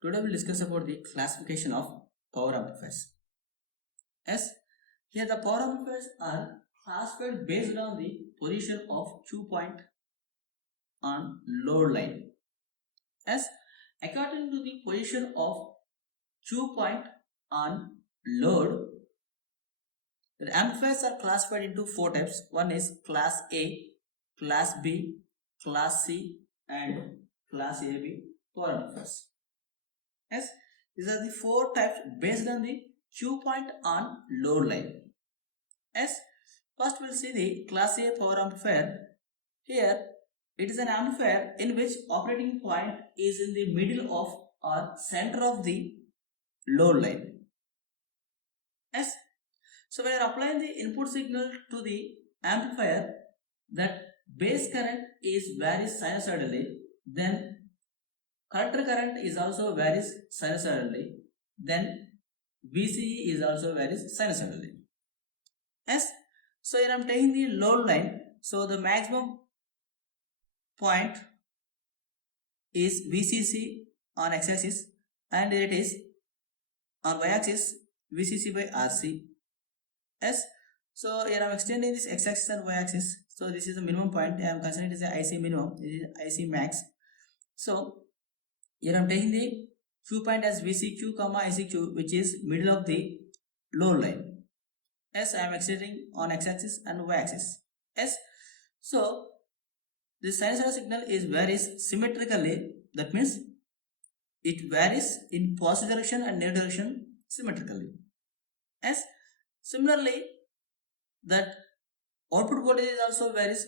Today we'll discuss about the classification of power amplifiers. As here the power amplifiers are classified based on the position of Q point on load line. As according to the position of Q point on load, the amplifiers are classified into four types. One is class A, class B, class C and class AB power amplifiers. Yes, these are the four types based on the Q point on load line. Yes, first we'll see the class A power amplifier. Here it is an amplifier in which operating point is in the middle of or center of the load line. Yes, so when you are applying the input signal to the amplifier, that base current is varies sinusoidally, then collector current is also varies sinusoidally, then VCE is also varies sinusoidally. Yes, so here I am taking the load line, so the maximum point is VCC on x-axis and it is on y-axis VCC by RC. Yes, so here I am extending this x-axis and y-axis, so this is the minimum point. I am considering it as a IC minimum, this is IC max. So here I am taking the Q point as VCQ, ICQ, which is middle of the load line. Yes, I am extending on x-axis and y-axis. Yes, so this sinusoidal signal is varies symmetrically. That means it varies in positive direction and negative direction symmetrically. Yes, similarly, that output voltage is also varies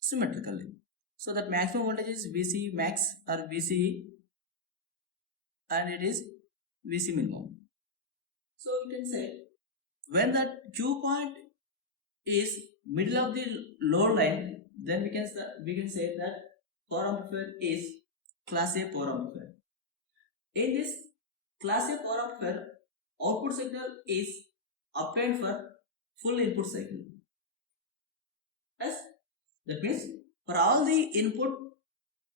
symmetrically. So that maximum voltage is VC max or VCE and it is VC minimum. So you can say when that Q point is middle of the load line, then we can say that power amplifier is class A power amplifier. In this class A power amplifier, output signal is obtained for full input cycle. Yes, that means for all the input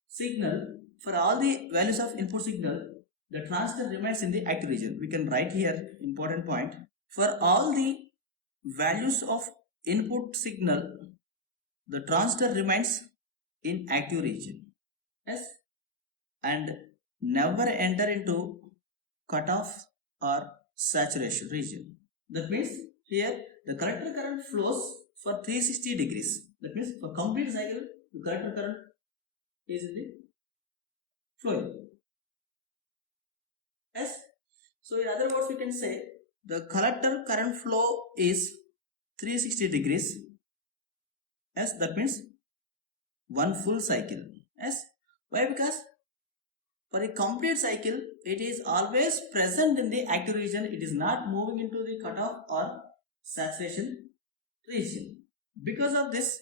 signal, for all the values of input signal, the transistor remains in the active region. We can write here important point. For all the values of input signal, the transistor remains in active region. Yes, and never enter into cutoff or saturation region. That means here the collector current flows for 360 degrees. That means for complete cycle, the collector current is in the flowing. Yes, so in other words we can say the collector current flow is 360 degrees. Yes, that means one full cycle. Yes, why? Because for a complete cycle it is always present in the active region, it is not moving into the cutoff or saturation region. Because of this,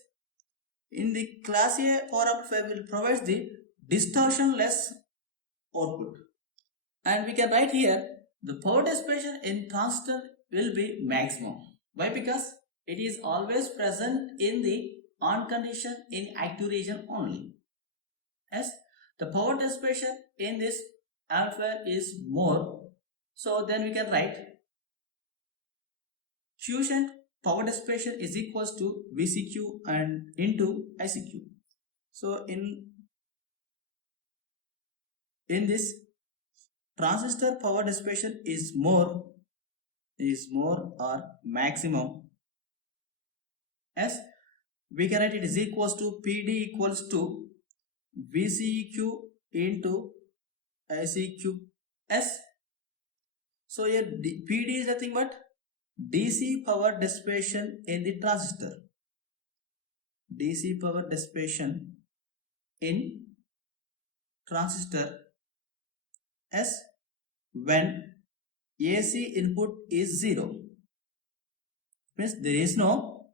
in the class A power amplifier will provide the distortion-less output, and we can write here the power dissipation in transistor will be maximum. Why? Because it is always present in the on condition in active region only. Yes, the power dissipation in this amplifier is more, so then we can write Q power dissipation is equals to VCQ and into ICQ. So in this transistor power dissipation is more or maximum. As we can write it is equals to PD equals to VCQ into ICQ. S. So here PD is nothing but DC power dissipation in the transistor. DC power dissipation in transistor S when AC input is 0. Means there is no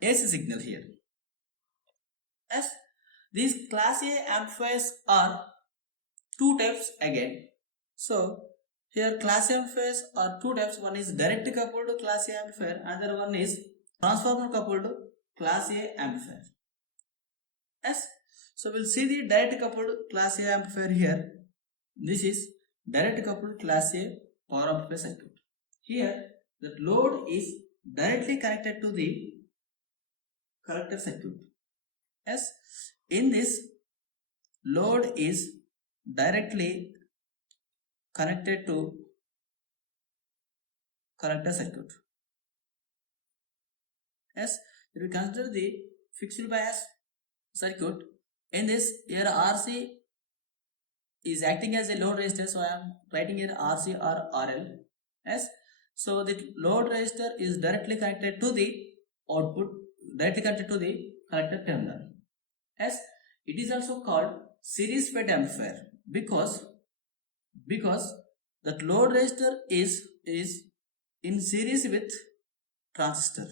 AC signal here. As these class A amplifiers are two types again. So here class A amplifiers are two types. One is direct coupled class A amplifier, another one is transformer coupled class A amplifier. Yes, so we'll see the direct coupled class A amplifier here. This is direct coupled class A power amplifier circuit. Here the load is directly connected to the collector circuit. As in this, load is directly connected to collector circuit. As if we consider the fixed bias circuit, in this here RC is acting as a load resistor, so I am writing here RC or RL. As so the load resistor is directly connected to the output, directly connected to the collector terminal. As it is also called series fed amplifier because that load resistor is in series with transistor.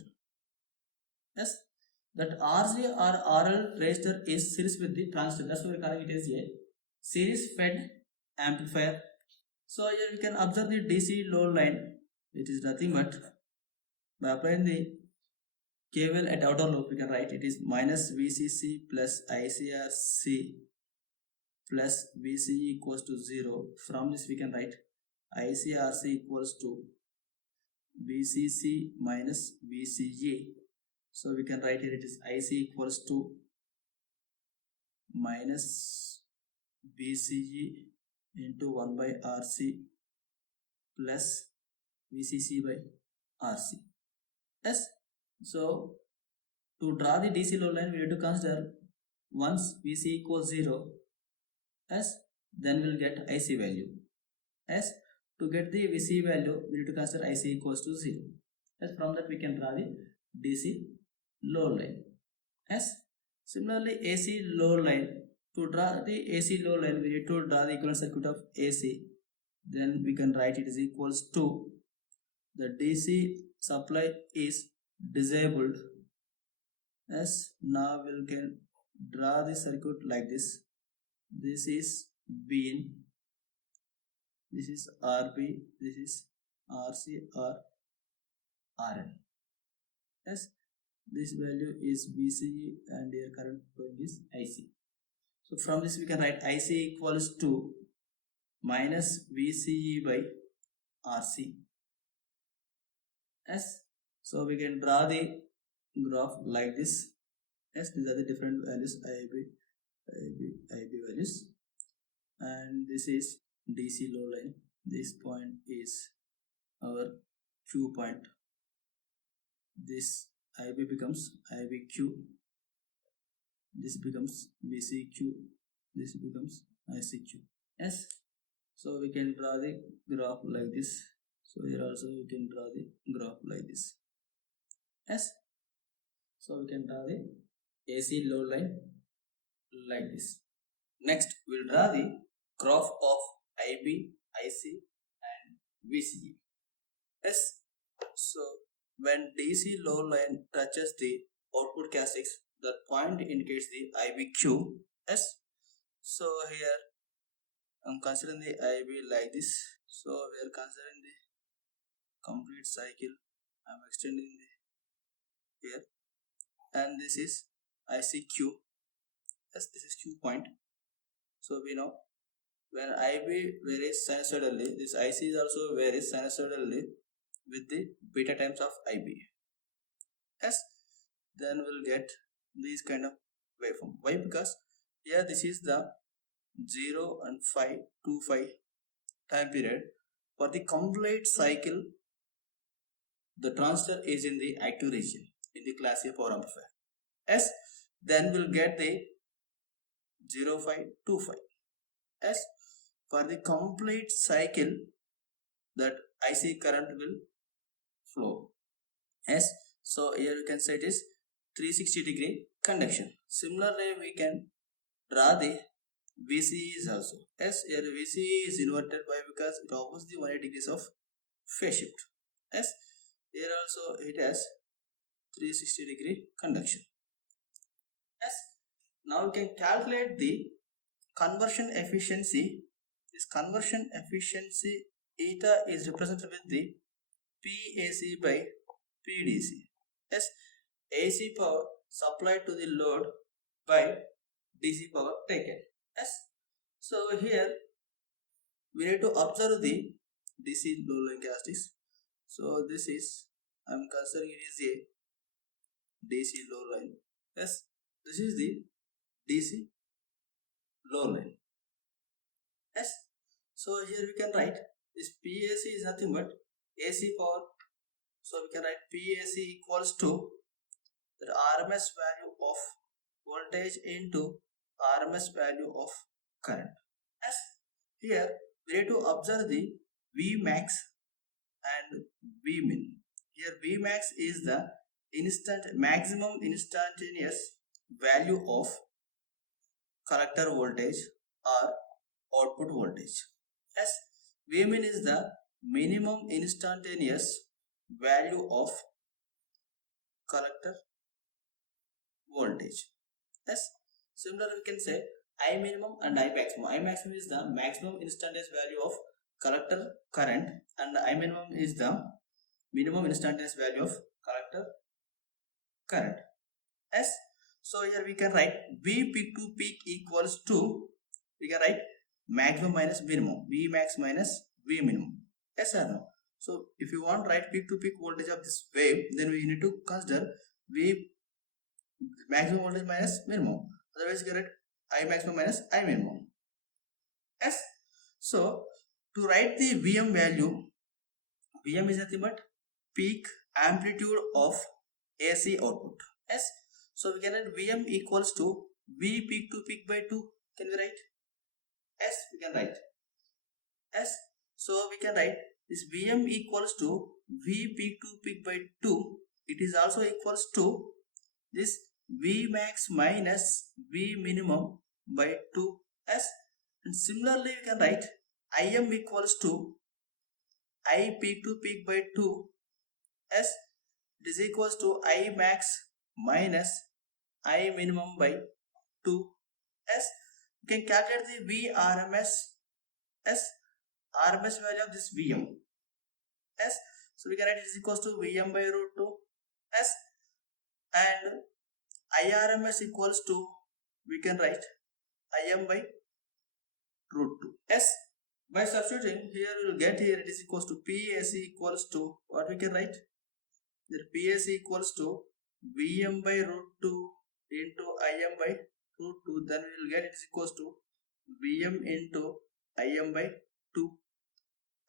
Yes, that RC or RL resistor is series with the transistor. That's why we are calling it as a series fed amplifier. So here we can observe the DC load line. It is nothing but by applying the KVL at outer loop, we can write it is minus VCC plus ICRC plus VCE equals to 0. From this we can write ICRC equals to VCC minus VCE. So we can write here it is IC equals to minus VCE into 1 by RC plus VCC by RC. Yes. So to draw the DC load line, we have to consider once VC equals 0, yes, then we'll get IC value. Yes, to get the VC value, we need to consider IC equals to 0. Yes, from that we can draw the DC load line. Yes, similarly AC load line. To draw the AC load line, we need to draw the equivalent circuit of AC. Then we can write it is equals to the DC supply is disabled. Yes, now we can draw the circuit like this. This is B in, this is RB, this is RC or RL. Yes, this value is VCE and here current going is IC. So from this we can write IC equals to minus VCE by RC. Yes, so we can draw the graph like this. Yes, these are the different values IB values, and this is DC low line. This point is our Q point. This IB becomes IBQ. This becomes VCQ. This becomes ICQ. Yes. So we can draw the graph like this. So here also we can draw the graph like this. Yes. So we can draw the AC load line like this. Next, we'll draw the graph of IB, IC and VCE. Yes. So when DC load line touches the output characteristics, the point indicates the IBQ. Yes. So here I'm considering the IB like this. So we are considering the complete cycle. I'm extending the here, and this is ICQ. Yes, this is Q point. So we know when IB varies sinusoidally, this IC is also varies sinusoidally with the beta times of IB. Yes, then we'll get these kind of waveform. Why? Because here this is the 0 and 5 to 5 time period. For the complete cycle, the transistor is in the active region in the class A power amplifier. Yes, then we'll get the 0, 5 to 5. Yes, for the complete cycle, that IC current will flow. Yes, so here you can say it is 360-degree conduction. Similarly, we can draw the VCE also. Yes, here VCE is inverted. Why? Because it offers the 180 degrees of phase shift. Yes, here also it has 360-degree conduction. Yes, now we can calculate the conversion efficiency. This conversion efficiency eta is represented with the PAC by PDC. Yes, AC power supplied to the load by DC power taken. Yes, so here we need to observe the DC load line characteristics. So this is, I'm considering it is a DC load line. Yes, this is the DC load line. Yes, so here we can write this PAC is nothing but AC power. So we can write PAC equals to the RMS value of voltage into RMS value of current. As here we need to observe the Vmax and Vmin. Here Vmax is the maximum instantaneous value of collector voltage or output voltage. As Vmin is the minimum instantaneous value of collector voltage. Yes, similarly we can say I minimum and I maximum. I maximum is the maximum instantaneous value of collector current and I minimum is the minimum instantaneous value of collector current. Yes, so here we can write V peak to peak equals to, we can write maximum minus minimum, V max minus V minimum. Yes or no? So if you want to write peak to peak voltage of this wave, then we need to consider V maximum voltage minus minimum. Otherwise you can write I maximum minus I minimum. Yes. So to write the Vm value, Vm is nothing but peak amplitude of AC output. Yes. So we can write Vm equals to V peak to peak by 2. Can we write? Yes, we can write. Yes. So we can write this Vm equals to V peak to peak by 2. It is also equals to this V max minus V minimum by 2. Yes. And similarly we can write Im equals to I peak to peak by 2. Yes. It is equals to I max minus I minimum by 2. Yes. You can calculate the Vrms. Yes. RMS value of this Vm. Yes. So we can write it is equals to Vm by root 2. Yes. And IRMS equals to, we can write Im by root 2. Yes. By substituting here we will get here it is equals to PAC equals to, what we can write? The PAC equals to Vm by root 2 into Im by root 2. Then we will get it is equals to Vm into Im by 2.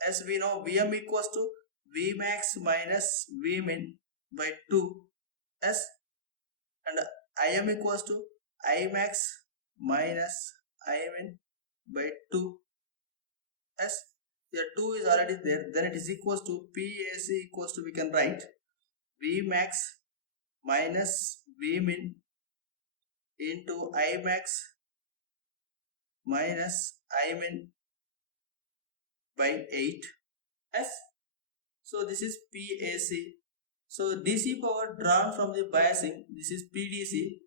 As we know Vm equals to Vmax minus Vmin by 2. Yes. And Im equals to Imax minus Imin by 2. Yes. Here 2 is already there. Then it is equals to PAC equals to, we can write Vmax minus Vmin into Imax minus Imin by 8. Yes. So this is PAC. So DC power drawn from the biasing, this is PDC.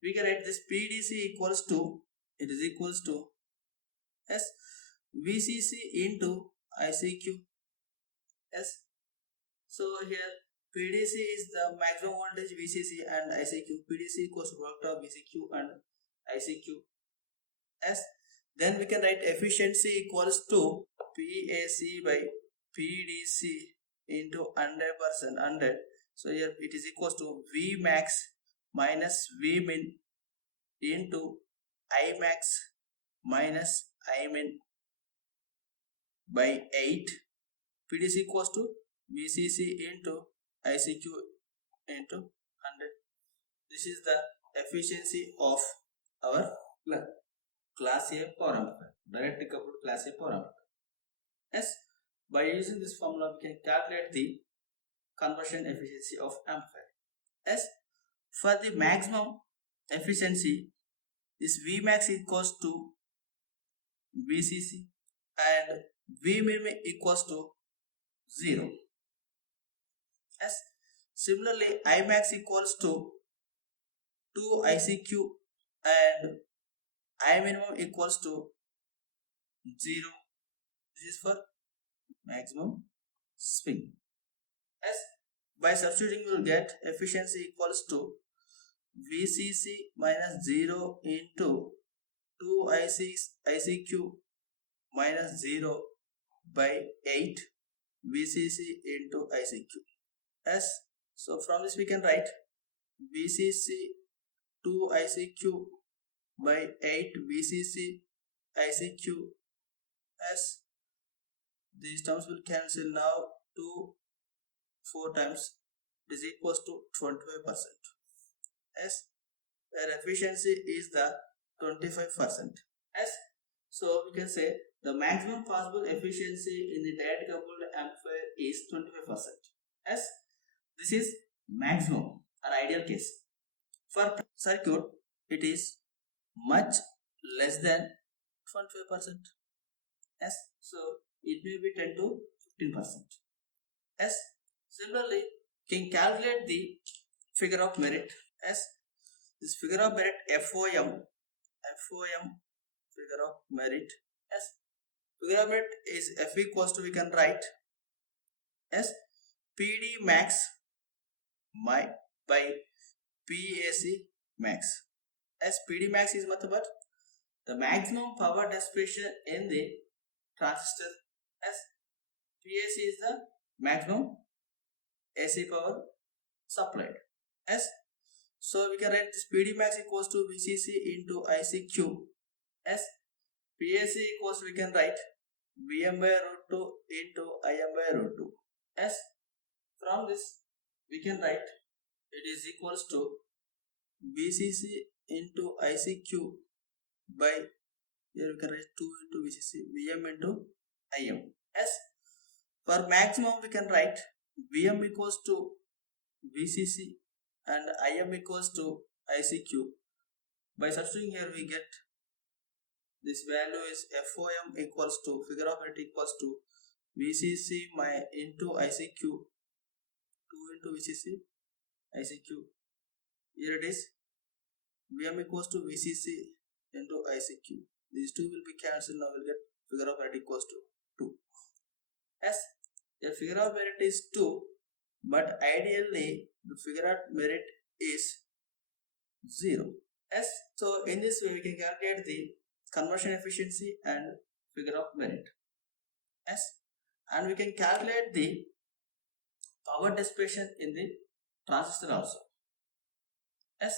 We can write this PDC equals to, it is equals to, yes, VCC into ICQ. Yes. So here PDC is the maximum voltage VCC and ICQ. PDC equals to product of VCQ and ICQ. Yes. Then we can write efficiency equals to PAC by PDC into 100%, 100. So here it is equals to V max minus V min into I max minus I min by 8. PDC equals to VCC into ICQ into 100. This is the efficiency of our class A power amplifier, directly coupled class A power amplifier. Yes, by using this formula we can calculate the conversion efficiency of amplifier. Yes, for the maximum efficiency, this Vmax equals to VCC and Vmin equals to 0. Yes, similarly Imax equals to 2 ICQ and I minimum equals to 0. This is for maximum swing. As by substituting we will get efficiency equals to VCC minus 0 into 2 ICQ minus 0 by 8 VCC into ICQ. Yes. So from this we can write VCC to ICQ by 8 VCC ICQ. Yes. These terms will cancel now. 2 4 times is equals to 25%. Yes. Their efficiency is the 25%. Yes. So we can say the maximum possible efficiency in the direct coupled amplifier is 25%. Yes. This is maximum or ideal case. For circuit, it is much less than 25%. Yes. So it may be 10 to 15%. Yes. Similarly, can calculate the figure of merit. Yes. This figure of merit FOM figure of merit. Yes. Figure of merit is F equals to, we can write as PD max by PAC max. As PD max is nothing but the maximum power dissipation in the transistor, as PAC is the maximum AC power supplied. As so we can write this PD max equals to VCC into ICQ. As PAC equals to, we can write Vm by root 2 into Im by root 2. As from this we can write it is equals to VCC into ICQ by, here we can write 2 into VCC, Vm into Im. As for maximum we can write Vm equals to VCC and Im equals to ICQ. By substituting here we get this value is FOM equals to, figure of merit equals to VCC into ICQ, 2 into VCC ICQ. Here it is Vm equals to VCC into ICQ. These two will be cancelled. Now we'll get figure of merit equals to 2. As the figure of merit is 2, but ideally the figure of merit is 0. As so in this way we can calculate the conversion efficiency and figure of merit. As and we can calculate the power dissipation in the transistor also. As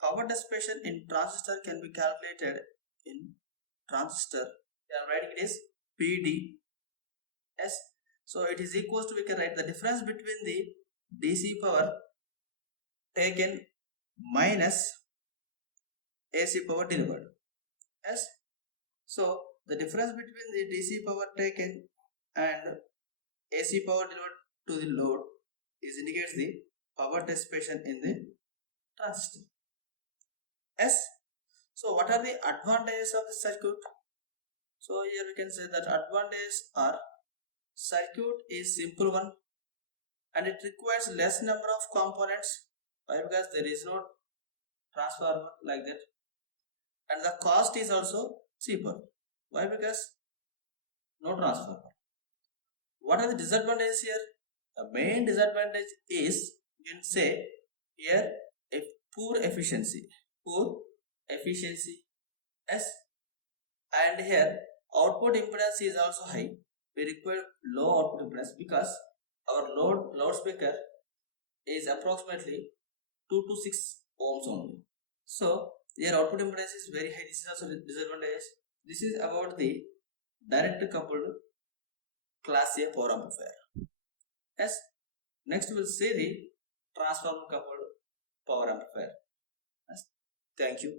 power dissipation in transistor can be calculated in transistor. We are writing it is PD. As so it is equals to, we can write the difference between the DC power taken minus AC power delivered. As so the difference between the DC power taken and AC power delivered to the load is indicates the power dissipation in the transistor. As so what are the advantages of the circuit? So here we can say that advantages are circuit is simple one and it requires less number of components. Why? Because there is no transformer like that, and the cost is also cheaper. Why? Because no transformer. What are the disadvantages here? The main disadvantage is, you can say here, a poor efficiency. Yes, and here output impedance is also high. We require low output impedance because our loudspeaker is approximately 2 to 6 ohms only. So their output impedance is very high. This is also disadvantage. This is about the direct coupled class A power amplifier. Yes. Next we'll see the transformer coupled power amplifier. Yes. Thank you.